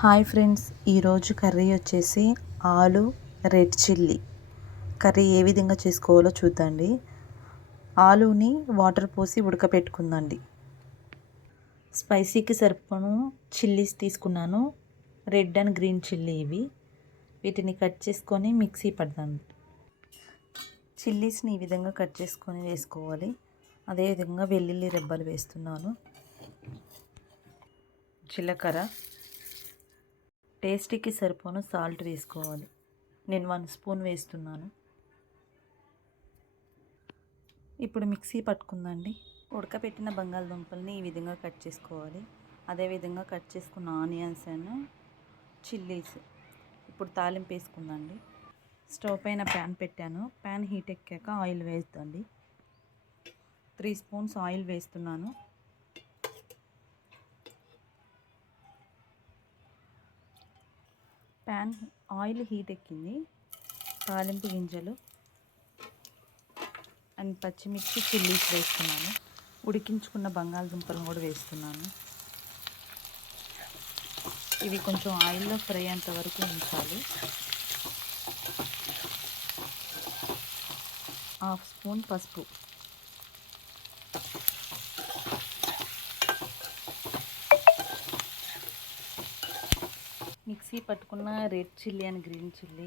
Hi friends, ఈరోజు curry వచ్చేసి ఆలు రెడ్ చిల్లీ కర్రీ ఏ విధంగా చేసుకోవాలో చూద్దండి. ఆలుని వాటర్ పోసి ఉడకపెట్టుకుందండి. స్పైసీకి సరిపను చిల్లీస్ తీసుకున్నాను. రెడ్ అండ్ గ్రీన్ చిల్లీ ఇవి. వీటిని కట్ చేసుకొని మిక్సీ పడతాను. చిల్లీస్ని ఈ విధంగా కట్ చేసుకొని వేసుకోవాలి. అదేవిధంగా వెల్లుల్లి రెబ్బలు వేస్తున్నాను. జీలకర్ర, టేస్ట్కి సరిపోను సాల్ట్ వేసుకోవాలి. నేను 1 స్పూన్ వేస్తున్నాను. ఇప్పుడు మిక్సీ పట్టుకుందండి. ఉడకపెట్టిన బంగాళదుంపల్ని ఈ విధంగా కట్ చేసుకోవాలి. అదేవిధంగా కట్ చేసుకున్న ఆనియన్స్ అండ్ చిల్లీస్. ఇప్పుడు తాలింపు వేసుకుందండి. స్టవ్ పైన ప్యాన్ పెట్టాను. ప్యాన్ హీట్ ఎక్కాక ఆయిల్ వేద్దండి. 3 స్పూన్స్ ఆయిల్ వేస్తున్నాను. ఆయిల్ హీట్ ఎక్కింది. తాలింపు గింజలు అండ్ పచ్చిమిర్చి, చిల్లీస్ వేస్తున్నాను. ఉడికించుకున్న బంగాళదుంపలను కూడా వేస్తున్నాను. ఇవి కొంచెం ఆయిల్లో ఫ్రై అయ్యేంత వరకు ఉంచాలి. 1/2 స్పూన్ పసుపు, మిక్సీ పట్టుకున్న red chilli and green chilli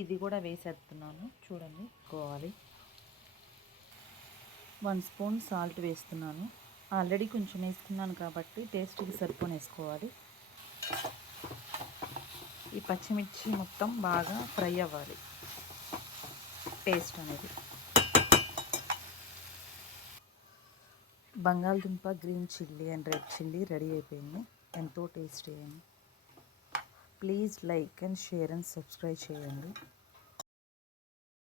ఇది కూడా వేసేస్తున్నాను. చూడండి, కోవాలి. 1 స్పూన్ సాల్ట్ వేస్తున్నాను. ఆల్రెడీ కొంచెం వేసుకున్నాను కాబట్టి టేస్ట్కి సరిపోని వేసుకోవాలి. ఈ పచ్చిమిర్చి మొత్తం బాగా ఫ్రై అవ్వాలి. పేస్ట్ అనేది బంగాళదుంప, green chilli and red chilli ready అయిపోయింది. ఎంతో టేస్టీ అయింది. Please like and share and subscribe చేయండి.